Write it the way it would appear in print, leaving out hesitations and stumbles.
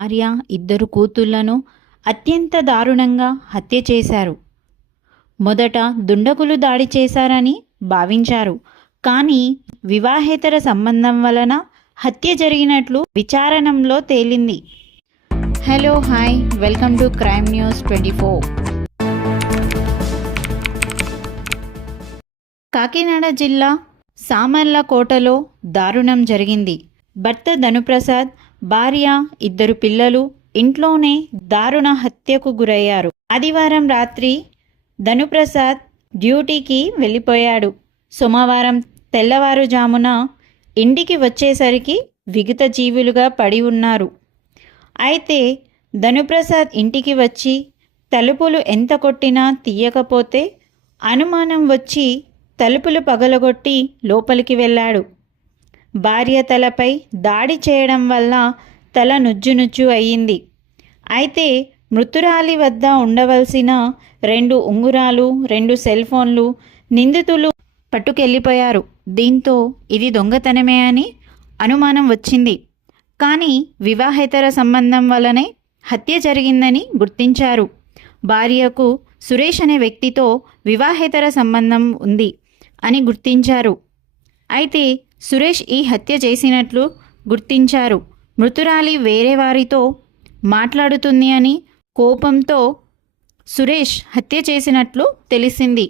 భార్య, ఇద్దరు కూతుళ్లను అత్యంత దారుణంగా హత్య చేశారు. మొదట దుండగులు దాడి చేశారని భావించారు. కానీ వివాహేతర సంబంధం వలన హత్య జరిగినట్లు విచారణలో తేలింది. Hello hi, welcome to crime news 24. Kakinada జిల్లా సామర్లకోటలో దారుణం జరిగింది. భర్త ధనుప్రసాద్, భార్య, ఇద్దరు పిల్లలు ఇంట్లోనే దారుణ హత్యకు గురయ్యారు. ఆదివారం రాత్రి ధనుప్రసాద్ డ్యూటీకి వెళ్ళిపోయాడు. సోమవారం తెల్లవారుజామున ఇంటికి వచ్చేసరికి విగత జీవులుగా పడి ఉన్నారు. అయితే ధనుప్రసాద్ ఇంటికి వచ్చి తలుపులు ఎంత కొట్టినా తీయకపోతే అనుమానం వచ్చి తలుపులు పగలగొట్టి లోపలికి వెళ్ళాడు. భార్య తలపై దాడి చేయడం వల్ల తల నుజ్జు అయ్యింది. అయితే మృతురాలి వద్ద ఉండవలసిన 2 ఉంగురాలు, 2 సెల్ ఫోన్లు నిందితులు పట్టుకెళ్ళిపోయారు. దీంతో ఇది దొంగతనమే అని అనుమానం వచ్చింది. కానీ వివాహేతర సంబంధం వల్లనే హత్య జరిగిందని గుర్తించారు. భార్యకు సురేష్ అనే వ్యక్తితో వివాహేతర సంబంధం ఉంది అని గుర్తించారు. అయితే సురేష్ ఈ హత్య చేసినట్లు గుర్తించారు. మృతురాలి వేరే వారితో మాట్లాడుతుంది అని కోపంతో సురేష్ హత్య చేసినట్లు తెలిసింది.